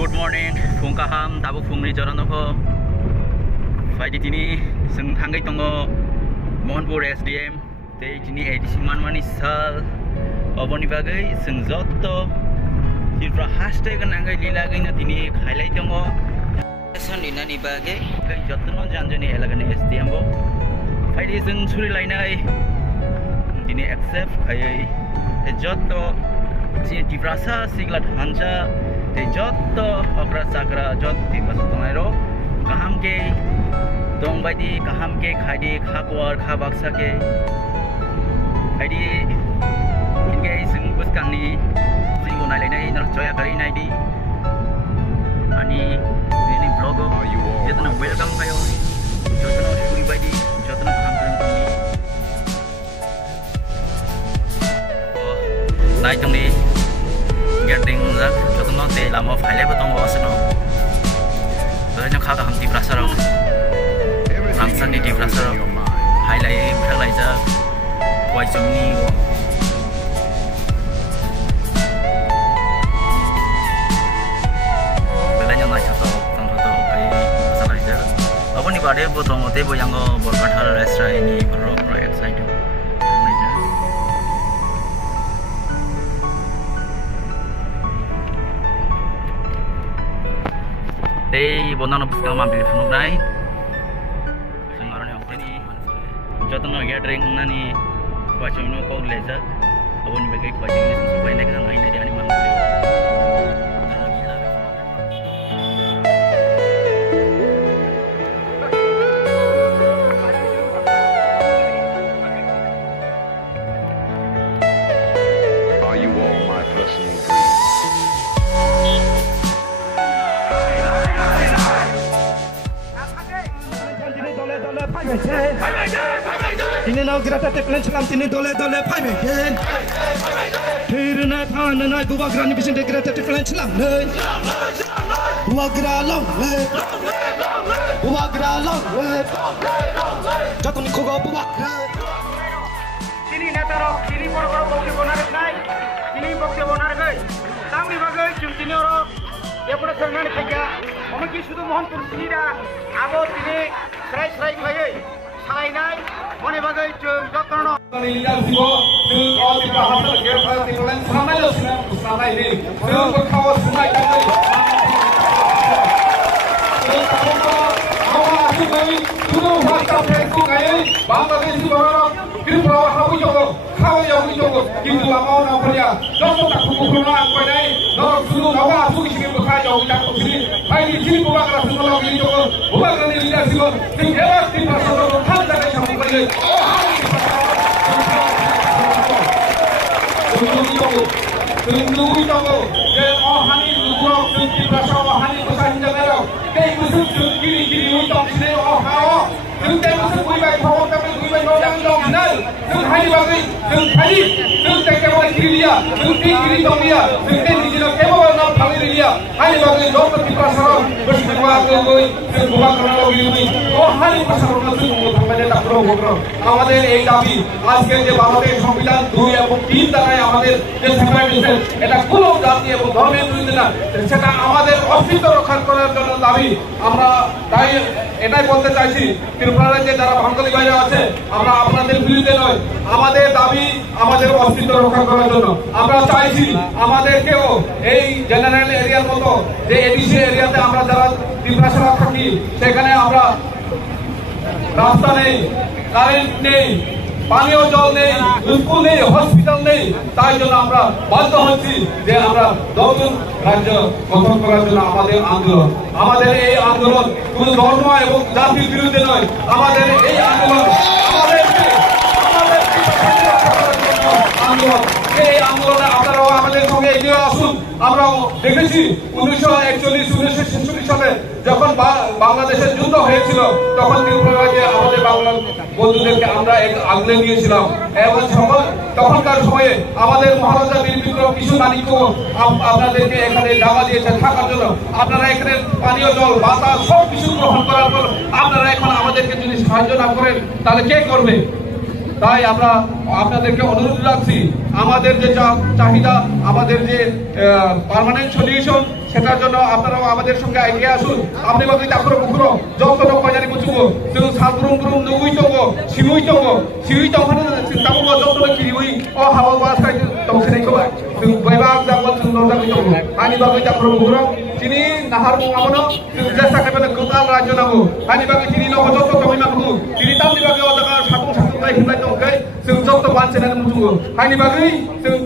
Good morning, Fung Kaham, Tabuk Fung Rijoranoko. Friday Tini, Sung Hangai Tongo, Monpur SDM, Day Tini Edisi Manwani Sal, Oboni Bagai, Sung Zotto, Hilfra Hashtag and Angai Lilagin at Tini, Highlight Tongo, Sandina Nibage, Jotono Janjani Elegan SDM. Friday Sung Suri Lainai, Tini accept, I Jotto, Tivrasa, Siglat Hanja. Jotto okra sakra jot di pastongairo kaham ke dong baidi kaham ke khadi khakwar khabaksa ke aidi inge sing buskangni singo nailai nai joya kari nai di ani ini vlogo jotna welcome kayo jotna shuri baidi jotna kaham kami nai tongni getting that jotno te lamo phale botong osno beranya khaga hamti prasaro ramsan di prasaro highlight phaglai ja wai chumni beranya nai chato tangto kai masalai ja aboni bade botong te bo yango borkathar restaurant ini pro excited Day bonano puskang mampir punuk nai, sengaran yang ini, jatuhnya gathering nani, kuacing ini kau lezat, abon bagai kuacing ini sampai naik ke lain dari animal. Are you all my personal dreams? Tini nau gerata teklen selam tini dole pai megen. Tiri nai pan nai buba grani bisin de gerata teklen selam nai. Buba gralong nai. Buba gralong nai. Jatuh ni kogo buba gralong. Tini netaro tini poro bokse bonar nai. Tini bokse bonar gai. Tamni bagai cum tini oro. Ya pura serna ni kaya. Omaki sudu mohon tursira. Abo tini serai kaya. Sainai, mana bagai cum jatuh. Ini yang siapa? Kalau kita hasil gerfal tinggalan sama je sama ini. Kalau berkawan semua kami. Kalau aku kami, sudah waktu Facebook kami, Bangladesh itu orang kirim perawat hawi jogo, hawi jogo, kirim lama orang kerja. Kalau tak kumpul aku ini, kalau sudah awak aku kirim bekerja jauh tak kumpul. Hari ini bukan kerana semua lagi jogo, bukan kerana ini dia siapa. Tinggal di pasar orang tak ada yang sama kerja. Tunggu tunggu, orang ini luar biasa berasa orang ini besar jaga. Kau musuh kiri untuk sini orang. Tunggu musuh kau baik kau tapi kau baik orang dong nal. Tunggu hari bagi, tunggu tak kau kiri dia, tunggu kiri dong dia, tunggu di sini kau orang paling dia. Hari bagi dong tapi berasa bersama kau, tunggu kerana kau ini. Orang ini besar orang tunggu sampai tak perlu. আমাদের এই দাবি আজকে যে বাংলাদেশ সংবিধান 2 এবং 3 দ্বারাই আমাদের যে সেপারেটিজম এটা কোনো জাতি এবং ধর্মের বিরুদ্ধে না সেটা আমাদের অস্তিত্ব রক্ষা করার জন্য দাবি আমরা তাই এটাই বলতে চাইছি ত্রিপুরার যে যারা বাঙালি ভাইরা আছে আমরা আপনাদের বিরুদ্ধে নয় আমাদের দাবি আমাদের অস্তিত্ব রক্ষা করার জন্য আমরা চাইছি আমাদেরকেও এই জেনারেল এরিয়ার মতো যে এডিসি এরিয়াতে আমরা যারা ত্রিপুরা থাকি সেখানে আমরা রাস্তা নেই কারেন্ট নেই পানীয় জল নেই স্কুল নেই হসপিটাল নেই তাই জন্য আমরা বাধ্য হচ্ছি যে আমরা নতুন রাজ্য গঠন করার জন্য আমাদের এই আন্দোলন কোনো ধর্ম এবং জাতির বিরুদ্ধে নয় আমাদের এই আন্দোলন এই আন্দোলনে আপনারাও আমাদের সঙ্গে এগিয়ে আসুন আমরাও দেখেছি 1941-1946 সালে যখন বাংলাদেশের যুদ্ধ হয়েছিল তখন ত্রিপুরা রাজ্যে আমাদের বাংলার বন্ধুদেরকে আমরা আগলে নিয়েছিলাম এবং তখনকার সময়ে আমাদের মহারাজা বীর বিক্রম কিশোর মানিক্য আপনাদেরকে এখানে জায়গা দিয়েছে থাকার জন্য আপনারা এখানে পানীয় জল বাতাস সব কিছু গ্রহণ করার পর আপনারা এখন আমাদেরকে যদি সাহায্য না করেন তাহলে কে করবে তাই আমরা আপনাদেরকে অনুরোধ রাখছি আমাদের যে চাহিদা আমাদের যে পার্মানেন্ট সলিউশন সেটার জন্য আপনারাও আমাদের সঙ্গে এগিয়ে আসুন আপনি বাকি তারপরে মুখুর যত কয়নারি বুঝবো जों सालब्रुम ब्रुम नुगुइ दङ सिउइ दंफानो सिन्ताबो जतनो किरिउइ अ हाबा बासाय दंसैखौबा जों बयबा जाबो जों नरदागै दङ आनि बागै दाफोर मुखुर दिनै नाहार मुङामोनो जों जेसा खायबानो गोबां राज्य नांगौ आनि बागै दिनै न जत दङै नांगौ दिनै तामनि बागै अजागा साथुं साथुं नाय हिमलाय दंखै जों जत बानसेनानै मुजुगो आनि बागै जों